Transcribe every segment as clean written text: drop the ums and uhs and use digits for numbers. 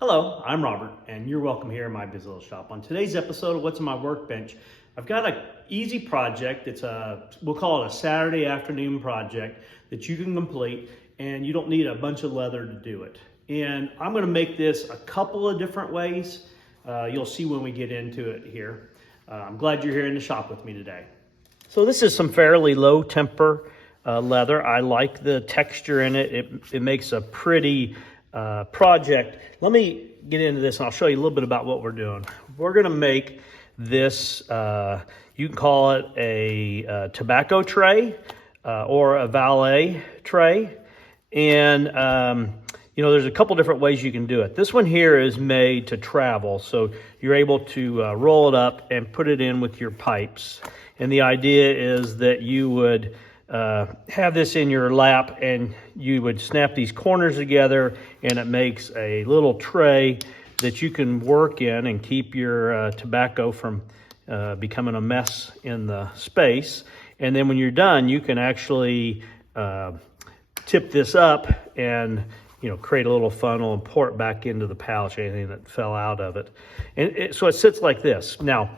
Hello, I'm Robert, and you're welcome here in my busy little shop. On today's episode of What's on My Workbench, I've got an easy project. We'll call it a Saturday afternoon project that you can complete, and you don't need a bunch of leather to do it. And I'm gonna make this a couple of different ways. You'll see when we get into it here. I'm glad you're here in the shop with me today. So this is some fairly low temper leather. I like the texture in it. It makes a pretty project. Let me get into this and I'll show you a little bit about what we're doing. We're gonna make this, you can call it a tobacco tray or a valet tray. And you know, there's a couple different ways you can do it. This one here is made to travel. So you're able to roll it up and put it in with your pipes. And the idea is that you would have this in your lap and you would snap these corners together and it makes a little tray that you can work in and keep your tobacco from becoming a mess in the space. And then when you're done, you can actually tip this up and create a little funnel and pour it back into the pouch, anything that fell out of it. And so it sits like this. Now,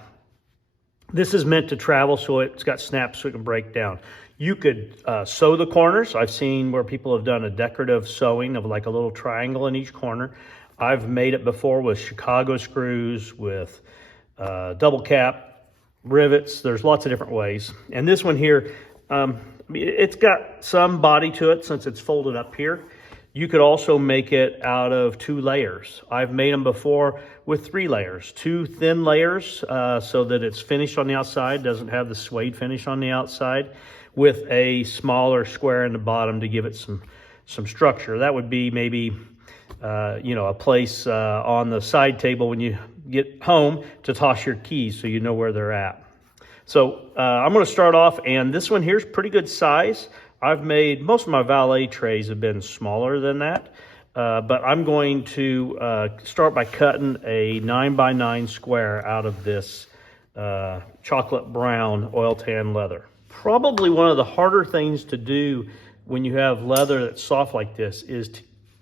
this is meant to travel, so it's got snaps so it can break down. You could sew the corners. I've seen where people have done a decorative sewing of like a little triangle in each corner. I've made it before with Chicago screws, with double cap, rivets. There's lots of different ways. And this one here, it's got some body to it since it's folded up here. You could also make it out of 2 layers. I've made them before with 3 layers, 2 thin layers so that it's finished on the outside, doesn't have the suede finish on the outside, with a smaller square in the bottom to give it some structure. That would be maybe a place on the side table when you get home to toss your keys so you know where they're at. So I'm going to start off, and this one here is pretty good size. I've made, most of my valet trays have been smaller than that, but I'm going to start by cutting a 9x9 square out of this chocolate brown oil tan leather. Probably one of the harder things to do when you have leather that's soft like this is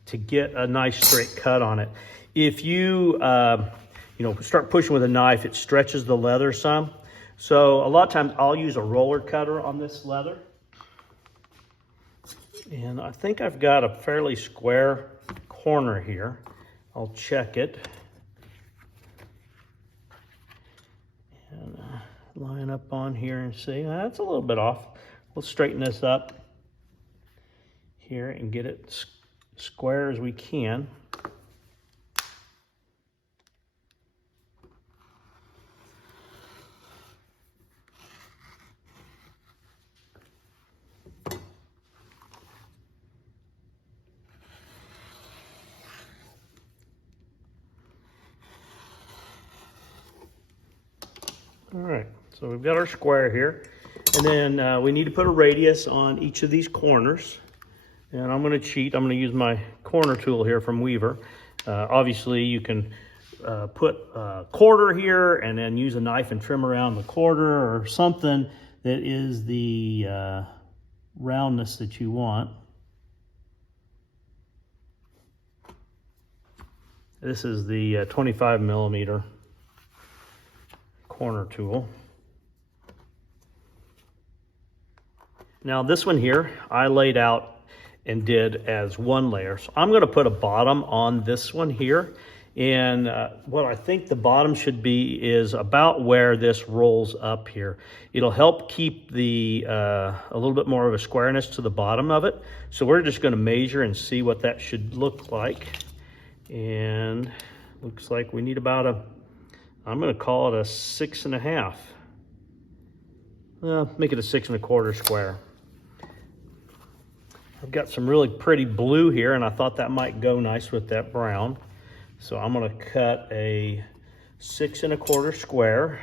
to get a nice straight cut on it. If you start pushing with a knife, it stretches the leather some. So a lot of times I'll use a roller cutter on this leather. And I think I've got a fairly square corner here. I'll check it. And line up on here and see, that's a little bit off. We'll straighten this up here and get it square as we can. All right, so we've got our square here, and then we need to put a radius on each of these corners. And I'm going to cheat. I'm going to use my corner tool here from Weaver. Obviously, you can put a quarter here and then use a knife and trim around the quarter or something that is the roundness that you want. This is the 25 millimeter corner tool. Now this one here, I laid out and did as 1 layer. So I'm going to put a bottom on this one here. And what I think the bottom should be is about where this rolls up here. It'll help keep the a little bit more of a squareness to the bottom of it. So we're just going to measure and see what that should look like. And looks like we need about I'm going to call it a 6.5. Make it a 6 1/4 square. I've got some really pretty blue here, and I thought that might go nice with that brown. So I'm going to cut a 6 1/4 square.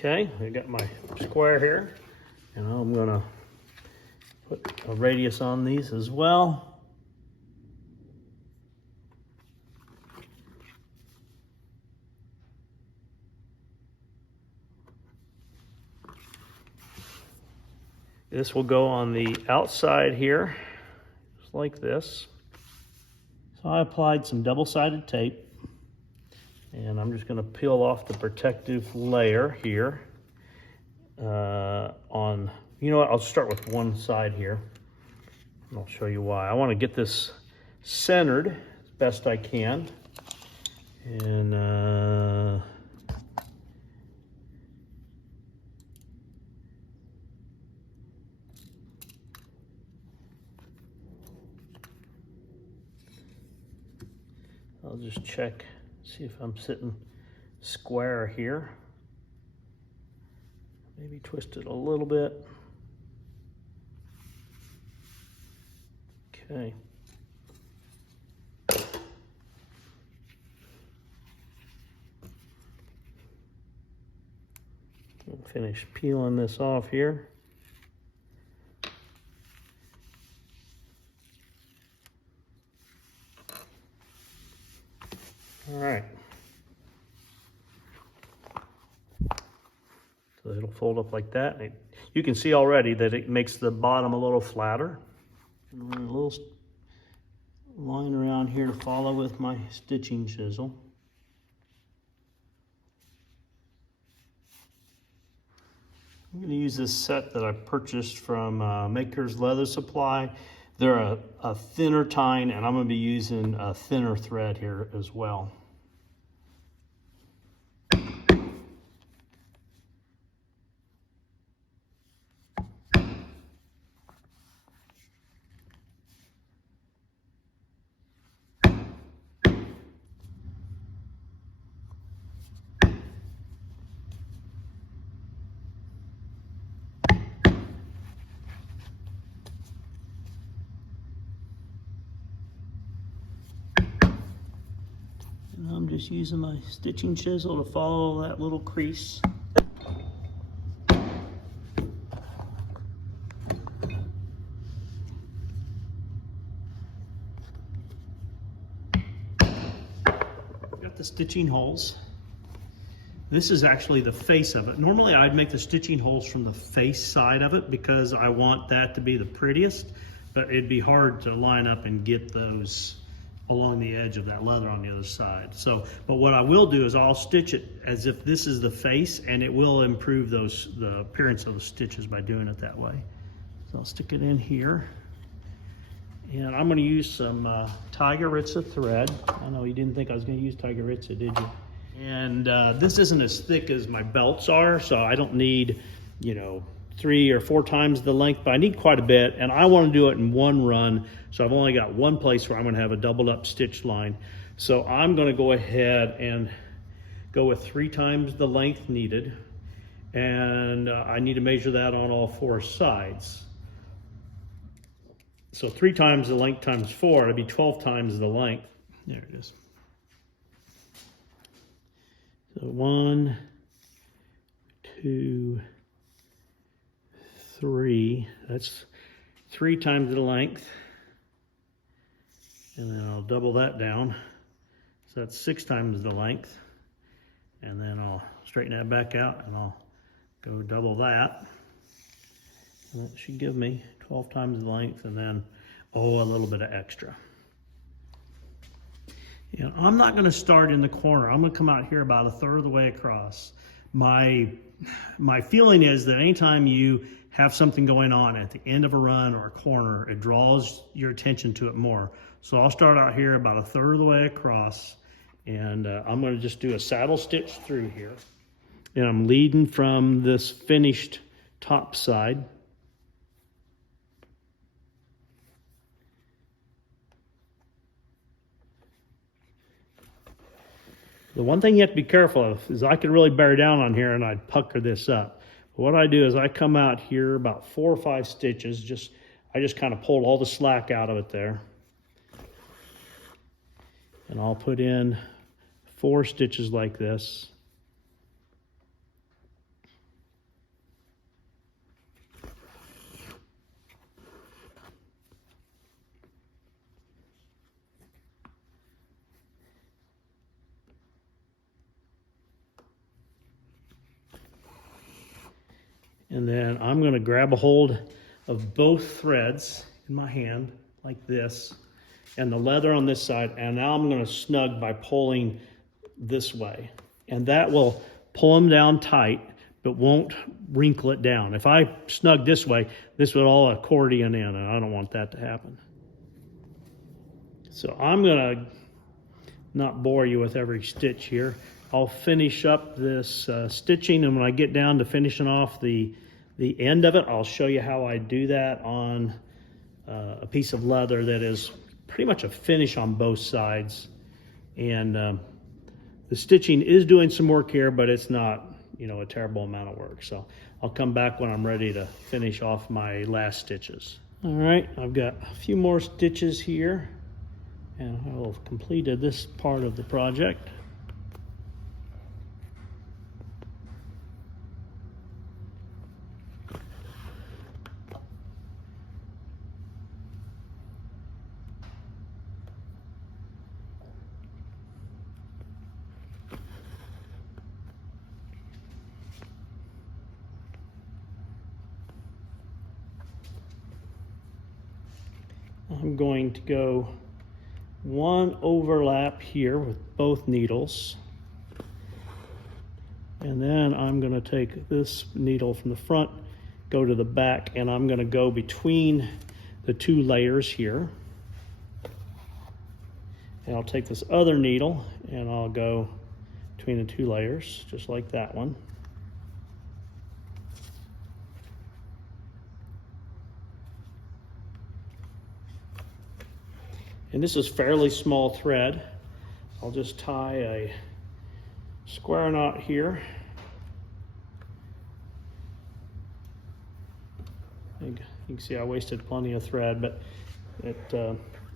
Okay, I got my square here, And I'm gonna put a radius on these as well. This will go on the outside here, just like this. So I applied some double-sided tape, and I'm just going to peel off the protective layer here on, you know what, I'll start with one side here, and I'll show you why. I want to get this centered as best I can, and I'll just check, see if I'm sitting square here. Maybe twist it a little bit. Okay. I'll finish peeling this off here. All right. So it'll fold up like that. And you can see already that it makes the bottom a little flatter. And a little line around here to follow with my stitching chisel. I'm going to use this set that I purchased from Maker's Leather Supply. They're a thinner tine, and I'm going to be using a thinner thread here as well. And I'm just using my stitching chisel to follow that little crease. Got the stitching holes. This is actually the face of it. Normally I'd make the stitching holes from the face side of it because I want that to be the prettiest, but it'd be hard to line up and get those along the edge of that leather on the other side. So, but what I will do is I'll stitch it as if this is the face, and it will improve the appearance of the stitches by doing it that way. So I'll stick it in here. And I'm gonna use some Tiger Ritza thread. I know you didn't think I was gonna use Tiger Ritza, did you? And this isn't as thick as my belts are, so I don't need, you know, 3 or 4 times the length, but I need quite a bit, and I want to do it in one run, so I've only got one place where I'm going to have a doubled up stitch line. So I'm going to go ahead and go with 3 times the length needed, and I need to measure that on all 4 sides. So 3 times the length times 4, it'd be 12 times the length. There it is. So 1, 2, 3, that's 3 times the length, and then I'll double that down, so that's 6 times the length, and then I'll straighten that back out and I'll go double that, and that should give me 12 times the length, and then a little bit of extra. You know, I'm not going to start in the corner. I'm going to come out here about 1/3 of the way across. My feeling is that anytime you have something going on at the end of a run or a corner, it draws your attention to it more. So I'll start out here about 1/3 of the way across, and I'm going to just do a saddle stitch through here. And I'm leading from this finished top side. The one thing you have to be careful of is I could really bear down on here and I'd pucker this up. But what I do is I come out here about 4 or 5 stitches, I just kind of pulled all the slack out of it there. And I'll put in 4 stitches like this. And then I'm gonna grab a hold of both threads in my hand like this, and the leather on this side, and now I'm gonna snug by pulling this way. And that will pull them down tight, but won't wrinkle it down. If I snug this way, this would all accordion in, and I don't want that to happen. So I'm gonna not bore you with every stitch here. I'll finish up this stitching, and when I get down to finishing off the end of it, I'll show you how I do that on a piece of leather that is pretty much a finish on both sides. And the stitching is doing some work here, but it's not, you know, a terrible amount of work. So I'll come back when I'm ready to finish off my last stitches. All right, I've got a few more stitches here, and I'll have completed this part of the project. I'm going to go one overlap here with both needles, and then I'm going to take this needle from the front, go to the back, and I'm going to go between the two layers here. And I'll take this other needle and I'll go between the two layers, just like that one. And this is fairly small thread. I'll just tie a square knot here. You can see I wasted plenty of thread, but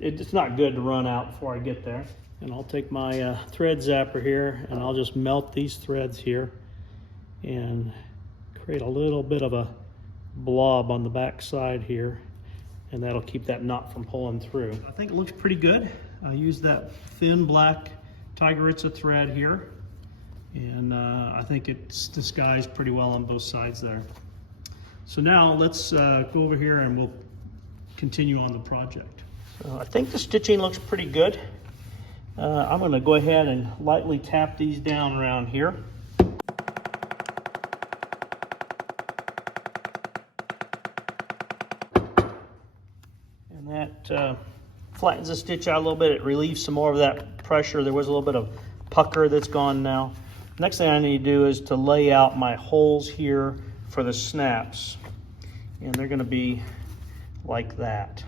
it's not good to run out before I get there. And I'll take my thread zapper here, and I'll just melt these threads here and create a little bit of a blob on the back side here. And that'll keep that knot from pulling through. I think it looks pretty good. I used that thin black Tigeritza thread here, and I think it's disguised pretty well on both sides there. So now let's go over here and we'll continue on the project. So I think the stitching looks pretty good. I'm gonna go ahead and lightly tap these down around here. That flattens the stitch out a little bit. It relieves some more of that pressure. There was a little bit of pucker that's gone now. Next thing I need to do is to lay out my holes here for the snaps. And they're gonna be like that.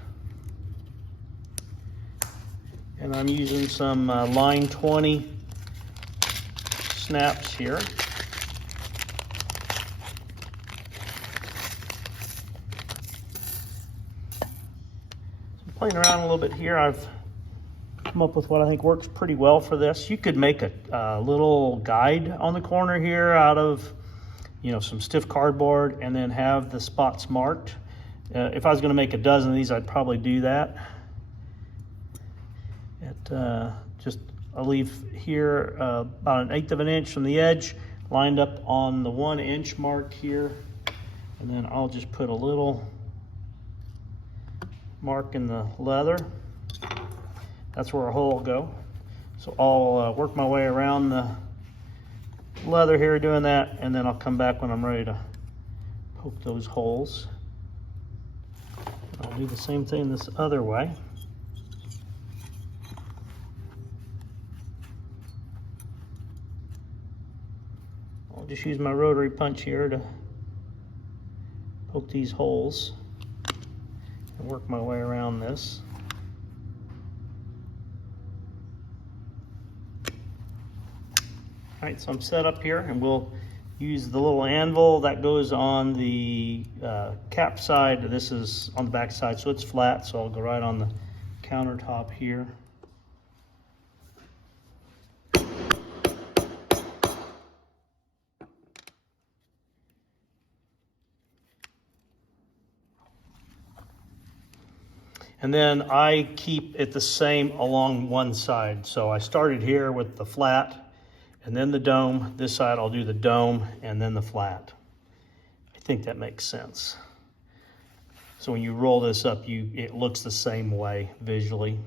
And I'm using some line 20 snaps here. Playing around a little bit here, I've come up with what I think works pretty well for this. You could make a little guide on the corner here out of, you know, some stiff cardboard, and then have the spots marked. If I was going to make a dozen of these, I'd probably do that. I'll leave here about 1/8 of an inch from the edge, lined up on the 1 inch mark here, and then I'll just put a little mark in the leather. That's where our hole will go. So I'll work my way around the leather here doing that, and then I'll come back when I'm ready to poke those holes. I'll do the same thing this other way. I'll just use my rotary punch here to poke these holes and work my way around this. All right, so I'm set up here, and we'll use the little anvil that goes on the cap side. This is on the back side, so it's flat, so I'll go right on the countertop here. And then I keep it the same along one side. So I started here with the flat and then the dome. This side I'll do the dome and then the flat. I think that makes sense. So when you roll this up, it looks the same way visually.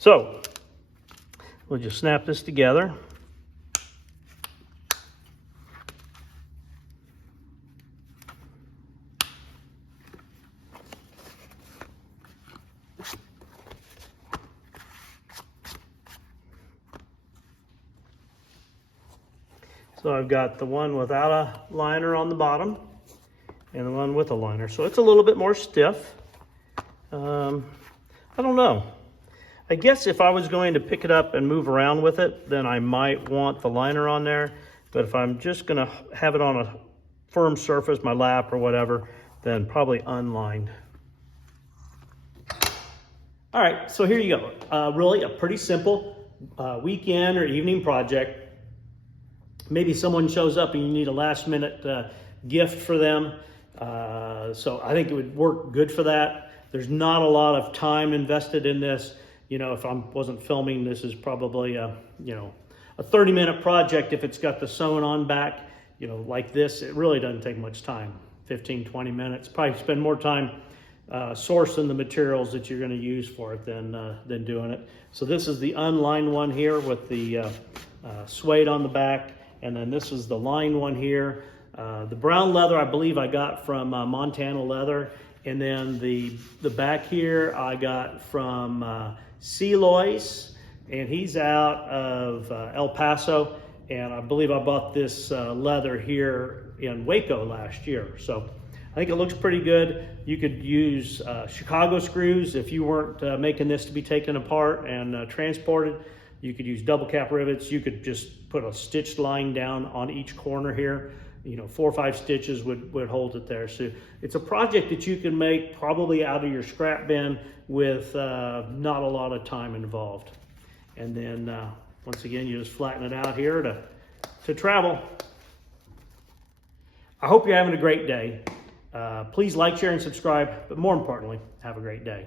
So we'll just snap this together. So I've got the one without a liner on the bottom and the one with a liner. So it's a little bit more stiff. I don't know. I guess if I was going to pick it up and move around with it, then I might want the liner on there. But if I'm just gonna have it on a firm surface, my lap or whatever, then probably unlined. All right, so here you go. Really a pretty simple weekend or evening project. Maybe someone shows up and you need a last minute gift for them. So I think it would work good for that. There's not a lot of time invested in this. You know, if I wasn't filming, this is probably a 30-minute project. If it's got the sewn on back, like this, it really doesn't take much time, 15, 20 minutes. Probably spend more time sourcing the materials that you're gonna use for it than doing it. So this is the unlined one here with the suede on the back. And then this is the lined one here. The brown leather, I believe I got from Montana Leather. And then the back here I got from Celois, and he's out of El Paso. And I believe I bought this leather here in Waco last year. So I think it looks pretty good. You could use Chicago screws if you weren't making this to be taken apart and transported. You could use double cap rivets. You could just put a stitched line down on each corner here. 4 or 5 stitches would hold it there. So it's a project that you can make probably out of your scrap bin with not a lot of time involved. And then once again, you just flatten it out here to travel. I hope you're having a great day. Please like, share, and subscribe, but more importantly, have a great day.